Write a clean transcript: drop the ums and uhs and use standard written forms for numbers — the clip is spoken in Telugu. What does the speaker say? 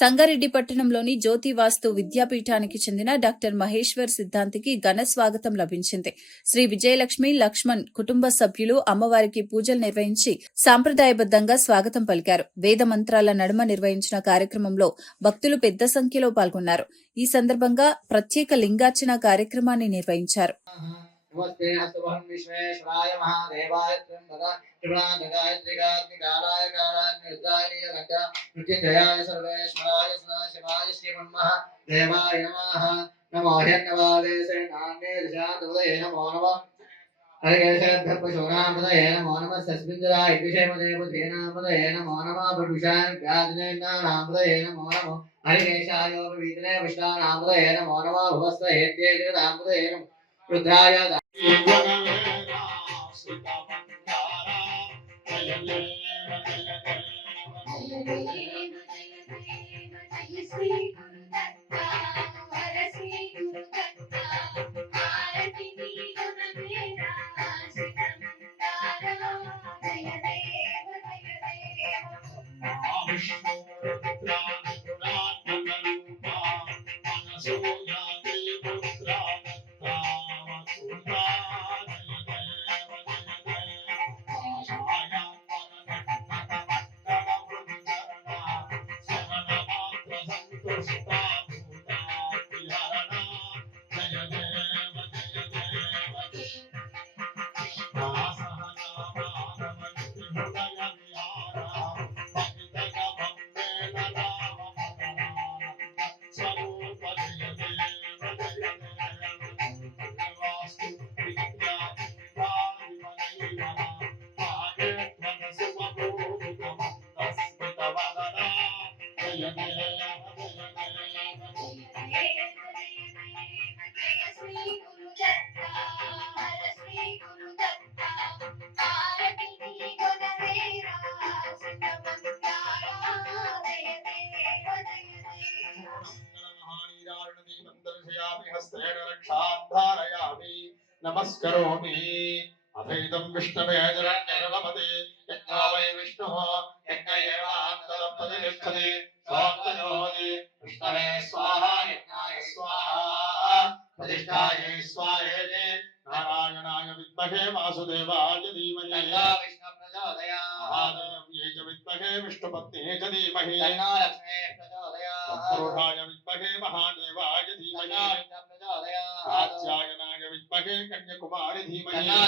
సంగారెడ్డి పట్టణంలోని జ్యోతి వాస్తు విద్యాపీఠానికి చెందిన డాక్టర్ మహేశ్వర్ సిద్ధాంతికి ఘన స్వాగతం లభించింది. శ్రీ విజయలక్ష్మి లక్ష్మణ్ కుటుంబ సభ్యులు అమ్మవారికి పూజలు నిర్వహించి సాంప్రదాయబద్దంగా స్వాగతం పలికారు. వేద మంత్రాల నడుమ నిర్వహించిన కార్యక్రమంలో భక్తులు పెద్ద సంఖ్యలో పాల్గొన్నారు. ఈ సందర్భంగా ప్రత్యేక లింగార్చన కార్యక్రమాన్ని నిర్వహించారు. नमस्ते हस्तवहं विश्वेश्वराय महादेवाय त्र्यंबक त्रिपुरांतकाय त्रिकाग्निकालाय कालाग्निरुद्राय नीलकंठ मृत्युंजयाय सर्वेश्वराय सदाशिवाय श्रीमन्मः देवाय नमः नमो ह्यन्नवादेशे नान्ये दिशान्तुदये नमो नमः हरिकेशभ्यपशूनामदये नमो नमः सस्मिन्द्राय विषयमदेवधेनामदये नमो नमः पुरुषाय व्याजनेनामदये नमो नमः हरिकेशाय विवीतने विष्णानामदये नमो नमः भुवस्वहेत्ये जगदामदये नमः रुद्राय नमस्करोमि अथैदं विष्णवे जरण्यरवमते यज्ञो वै विष्णुः यज्ञ एवान्तरप्रतिष्ठते स्वाप्तयोति विष्णवे स्वाहा यज्ञाय स्वाहा प्रतिष्ठायै स्वाहेति नारायणाय विद्महे वासुदेवाय धीमहि विष्णु प्रचोदयात् महादेव्यै च विद्महे विष्णुपत्न्यै च धीमहि लक्ष्मी प्रचोदयात् पुरुषाय विद्महे महादेवाय धीमहि प्रचोदयात् कात्यायनाय विद्महे कन्याकुमारी धीमहि